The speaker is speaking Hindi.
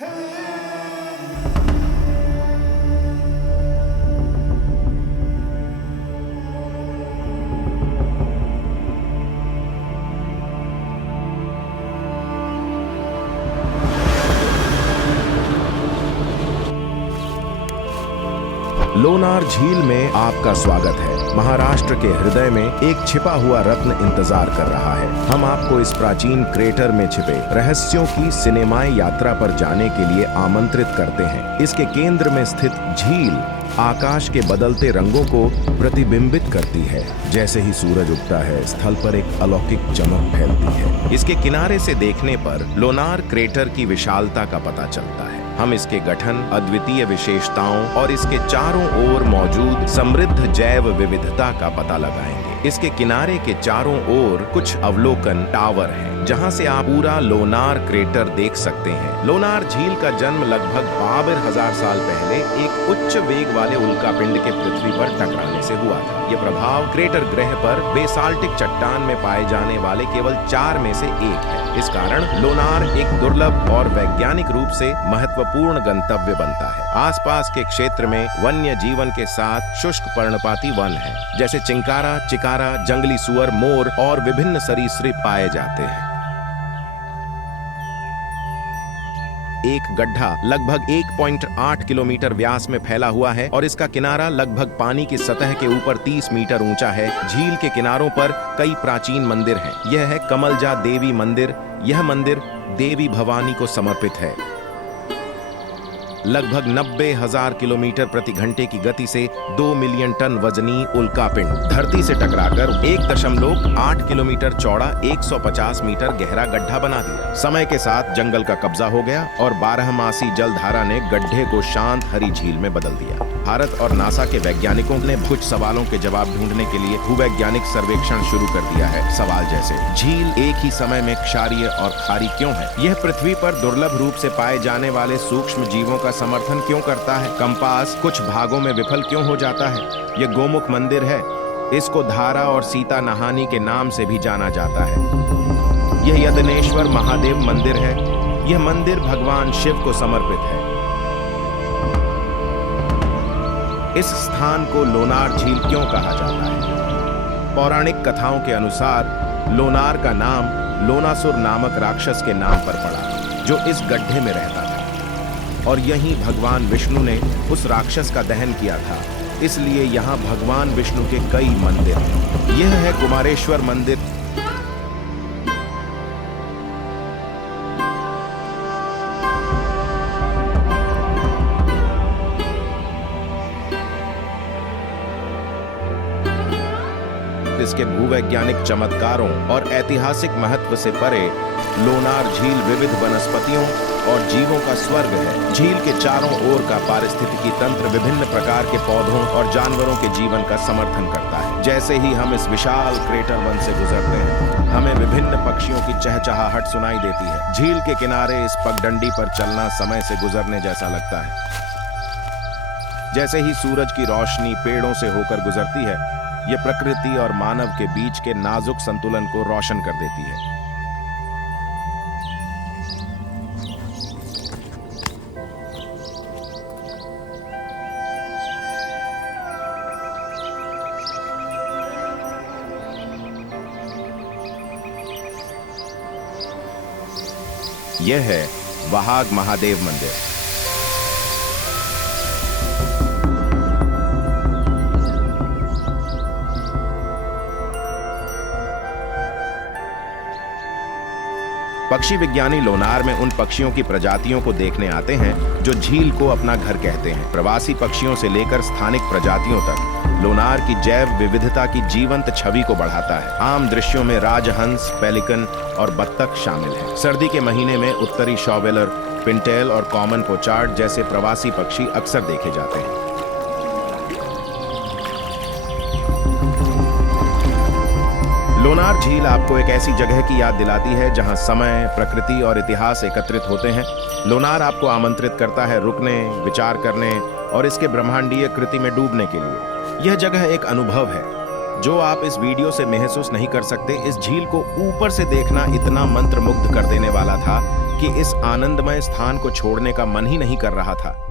लोनार झील में आपका स्वागत है। महाराष्ट्र के हृदय में एक छिपा हुआ रत्न इंतजार कर रहा है। हम आपको इस प्राचीन क्रेटर में छिपे रहस्यों की सिनेमाई यात्रा पर जाने के लिए आमंत्रित करते हैं। इसके केंद्र में स्थित झील आकाश के बदलते रंगों को प्रतिबिंबित करती है। जैसे ही सूरज उगता है, स्थल पर एक अलौकिक चमक फैलती है। इसके किनारे से देखने पर लोनार क्रेटर की विशालता का पता चलता है। हम इसके गठन, अद्वितीय विशेषताओं और इसके चारों ओर मौजूद समृद्ध जैव विविधता का पता लगाएंगे। इसके किनारे के चारों ओर कुछ अवलोकन टावर हैं, जहां से आप पूरा लोनार क्रेटर देख सकते हैं। लोनार झील का जन्म लगभग 52,000 साल पहले एक उच्च वेग वाले उल्कापिंड के पृथ्वी पर टकराने से हुआ था। यह प्रभाव क्रेटर ग्रह पर बेसाल्टिक चट्टान में पाए जाने वाले केवल 4 में से एक है। इस कारण लोनार एक दुर्लभ और वैज्ञानिक रूप से महत्वपूर्ण गंतव्य बनता है। आसपास के क्षेत्र में वन्य जीवन के साथ शुष्क पर्णपाती वन है, जैसे चिंकारा, चिकारा, जंगली सुअर, मोर और विभिन्न सरीसृप पाए जाते हैं। एक गड्ढा लगभग 1.8 किलोमीटर व्यास में फैला हुआ है और इसका किनारा लगभग पानी की सतह के ऊपर 30 मीटर ऊंचा है। झील के किनारों पर कई प्राचीन मंदिर हैं। यह है कमलजा देवी मंदिर। यह मंदिर देवी भवानी को समर्पित है। लगभग 90,000 किलोमीटर प्रति घंटे की गति से 2 मिलियन टन वजनी उल्कापिंड धरती से टकराकर 1.8 किलोमीटर चौड़ा 150 मीटर गहरा गड्ढा बना दिया। समय के साथ जंगल का कब्जा हो गया और 12मासी जलधारा ने गड्ढे को शांत हरी झील में बदल दिया। भारत और नासा के वैज्ञानिकों ने कुछ सवालों के जवाब ढूंढने के लिए भूवैज्ञानिक सर्वेक्षण शुरू कर दिया है। सवाल जैसे, झील एक ही समय में क्षारीय और खारी क्यों है? यह पृथ्वी पर दुर्लभ रूप से पाए जाने वाले सूक्ष्म जीवों का समर्थन क्यों करता है? कंपास कुछ भागों में विफल क्यों हो जाता है? यह गोमुख मंदिर है। इसको धारा और सीता नहानी के नाम से भी जाना जाता है। यह यदनेश्वर महादेव मंदिर है। यह मंदिर भगवान शिव को समर्पित है। इस स्थान को लोनार झील क्यों कहा जाता है? पौराणिक कथाओं के अनुसार लोनार का नाम लोनासुर नामक राक्षस के नाम पर पड़ा, जो इस गड्ढे में रहता था और यहीं भगवान विष्णु ने उस राक्षस का दहन किया था। इसलिए यहाँ भगवान विष्णु के कई मंदिर हैं। यह है कुमारेश्वर मंदिर। इसके भूवैज्ञानिक चमत्कारों और ऐतिहासिक महत्व से परे लोनार झील विविध वनस्पतियों और जीवों का स्वर्ग है। झील के चारों ओर का पारिस्थितिकी तंत्र विभिन्न प्रकार के पौधों और जानवरों के जीवन का समर्थन करता है। जैसे ही हम इस विशाल क्रेटर वन से गुजरते हैं, हमें विभिन्न पक्षियों की चहचहाहट सुनाई देती है। झील के किनारे इस पगडंडी पर चलना समय से गुजरने जैसा लगता है। जैसे ही सूरज की रोशनी पेड़ों से होकर गुजरती है, ये प्रकृति और मानव के बीच के नाजुक संतुलन को रोशन कर देती है। यह है वहाग महादेव मंदिर। पक्षी विज्ञानी लोनार में उन पक्षियों की प्रजातियों को देखने आते हैं जो झील को अपना घर कहते हैं। प्रवासी पक्षियों से लेकर स्थानिक प्रजातियों तक लोनार की जैव विविधता की जीवंत छवि को बढ़ाता है। आम दृश्यों में राजहंस, पेलिकन और बत्तख शामिल हैं। सर्दी के महीने में उत्तरी शॉवेलर, पिंटेल और कॉमन पोचार्ड जैसे प्रवासी पक्षी अक्सर देखे जाते हैं। लोनार झील आपको एक ऐसी जगह की याद दिलाती है जहां समय, प्रकृति और इतिहास एकत्रित होते हैं। लोनार आपको आमंत्रित करता है रुकने, विचार करने और इसके ब्रह्मांडीय कृति में डूबने के लिए। यह जगह एक अनुभव है जो आप इस वीडियो से महसूस नहीं कर सकते। इस झील को ऊपर से देखना इतना मंत्रमुग्ध कर देने वाला था कि इस आनंदमय स्थान को छोड़ने का मन ही नहीं कर रहा था।